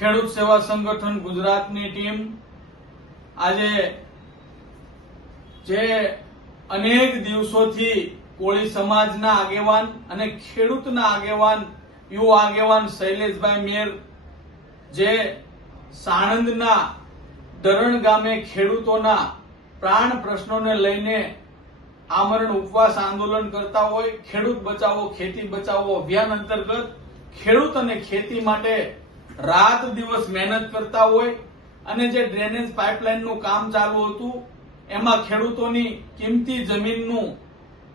ખેડૂત સેવા સંગઠન ગુજરાતની ટીમ આજે જે અનેક દિવસોથી કોળી સમાજના આગેવાન અને ખેડૂતના આગેવાન યુવા આગેવાન શૈલેષભાઈ મેર જે સાણંદના ધરણ ગામે ખેડૂતોના પ્રાણ પ્રશ્નોને લઈને આમરણ ઉપવાસ આંદોલન કરતા હોય, ખેડૂત બચાવો ખેતી બચાવો અભિયાન અંતર્ગત ખેડૂત અને ખેતી માટે રાત દિવસ મહેનત કરતા હોય અને જે ડ્રેનેજ પાઇપલાઇનનું કામ ચાલુ હતું એમાં ખેડૂતોની કિંમતી જમીનનું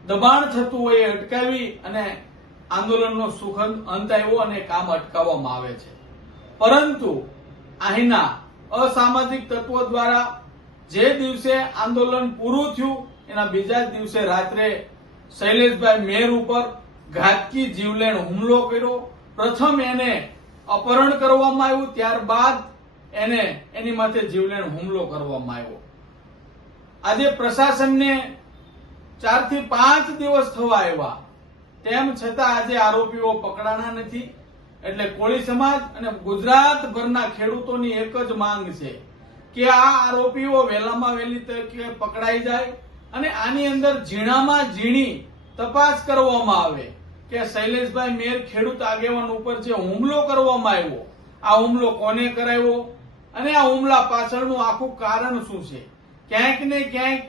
દબાણ થતું હોય એ અટકાવી અને આંદોલનનો સુખદ અંત આવ્યો અને કામ અટકાવવામાં આવે છે. પરંતુ અહીંના અસામાજિક તત્વો દ્વારા જે દિવસે આંદોલન પૂરું થયું એના બીજા જ દિવસે રાત્રે શૈલેષભાઈ મેર ઉપર ઘાતકી જીવલેણ હુમલો કર્યો. પ્રથમ એને અપહરણ કરવામાં આવ્યું, ત્યારબાદ એને એની માથે જીવલેણ હુમલો કરવામાં આવ્યો. આજે પ્રશાસનને 4 થી 5 દિવસ થવા આવ્યા, તેમ છતાં આજે આરોપીઓ પકડાના નથી. એટલે કોળી સમાજ અને ગુજરાતભરના ખેડૂતોની એક જ માંગ છે કે આ આરોપીઓ વહેલામાં વહેલી તકે પકડાઈ જાય અને આની અંદર ઝીણામાં ઝીણી તપાસ કરવામાં આવે કે શૈલેષભાઈ મેર ખેડૂત આગેવાન ઉપર જે હુમલો કરવામાં આવ્યો, આ હુમલો કોને કરાવ્યો અને આ હુમલા પાછળનું આખું કારણ શું છે. ક્યાંક ને ક્યાંક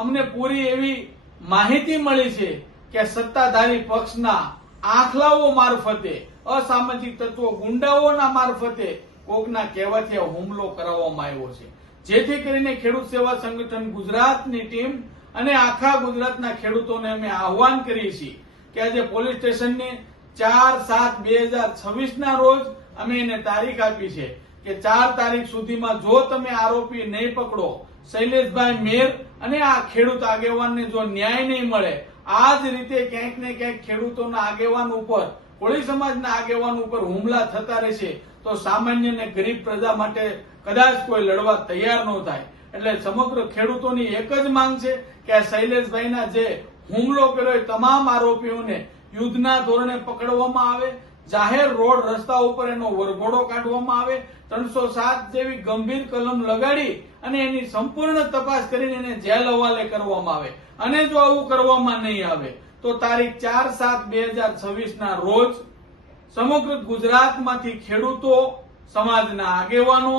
અમને પૂરી એવી માહિતી મળી છે કે સત્તાધારી પક્ષના આખલાઓ મારફતે, અસામાજિક તત્વો ગુંડાઓના મારફતે કોકના કહેવાથી આ હુમલો કરાવવામાં આવ્યો છે. જેથી કરીને ખેડૂત સેવા સંગઠન ગુજરાતની ટીમ અને આખા ગુજરાતના ખેડૂતોને અમે આહવાન કરીએ છીએ કે આજે પોલીસ સ્ટેશનને 4/7/2026 ના રોજ અમે એને તારીખ આપી છે કે 4 તારીખ સુધીમાં જો તમે આરોપી નહીં પકડો, શૈલેષભાઈ મેર અને આ ખેડૂત આગેવાનને જો ન્યાય નહીં મળે, આ જ રીતે ક્યાંક ને ક્યાંક ખેડૂતોના આગેવાન ઉપર, કોળી સમાજના આગેવાન ઉપર હુમલા થતા રહેશે તો સામાન્ય ને ગરીબ પ્રજા માટે કદાચ કોઈ લડવા તૈયાર ન થાય. એટલે સમગ્ર ખેડૂતોની એક જ માંગ છે કે આ શૈલેષભાઈના જે હુમલો કર્યો એ તમામ આરોપીઓને યુદ્ધના ધોરણે પકડવામાં આવે, જાહેર રોડ રસ્તા ઉપર એનો વરઘોડો કાઢવામાં આવે, 307 જેવી ગંભીર કલમ લગાડી અને એની સંપૂર્ણ તપાસ કરીને એને જેલ હવાલે કરવામાં આવે. અને જો આવું કરવામાં નહીં આવે તો તારીખ 4/7/2026 ના રોજ સમગ્ર ગુજરાતમાંથી ખેડૂતો, સમાજના આગેવાનો,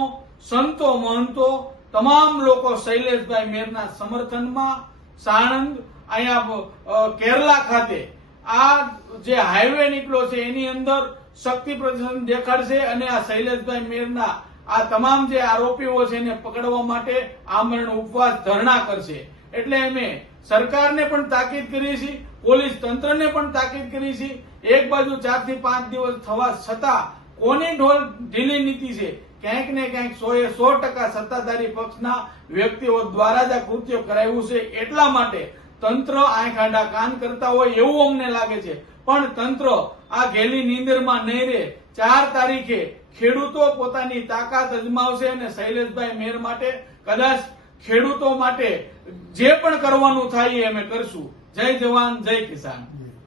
સંતો, મહંતો તમામ લોકો શૈલેષભાઈ મેરના સમર્થનમાં સાણંદ, અહીંયા કેરલા ખાતે આ જે હાઈવે નીકળ્યો છે એની અંદર શક્તિ પ્રદર્શન દેખાડશે અને આ શૈલેષભાઈ મેરના આ તમામ જે આરોપીઓ છે એને પકડવા માટે આમરણ ઉપવાસ ધરણા કરશે. એટલે અમે સરકારને પણ તાકીદ કરી છે, પોલીસ તંત્રને પણ તાકીદ કરી છે. એક બાજુ 4 થી 5 દિવસ થવા છતાં કોની ઢીલી નીતિ છે, ક્યાંક ને ક્યાંક 100% સત્તાધારી પક્ષના વ્યક્તિઓ દ્વારા જ આ કૃત્ય કરાયું છે. એટલા માટે તંત્ર આંખ આડા કાન કરતા હોય એવું અમને લાગે છે, પણ તંત્ર આ ઘેલી નીંદરમાં નહીં રહે. 4 તારીખે ખેડૂતો પોતાની તાકાત અજમાવશે અને શૈલેષભાઈ મેર માટે, કદાચ ખેડૂતો માટે જે પણ કરવાનું થાય એ અમે કરશું. જય જવાન, જય કિસાન.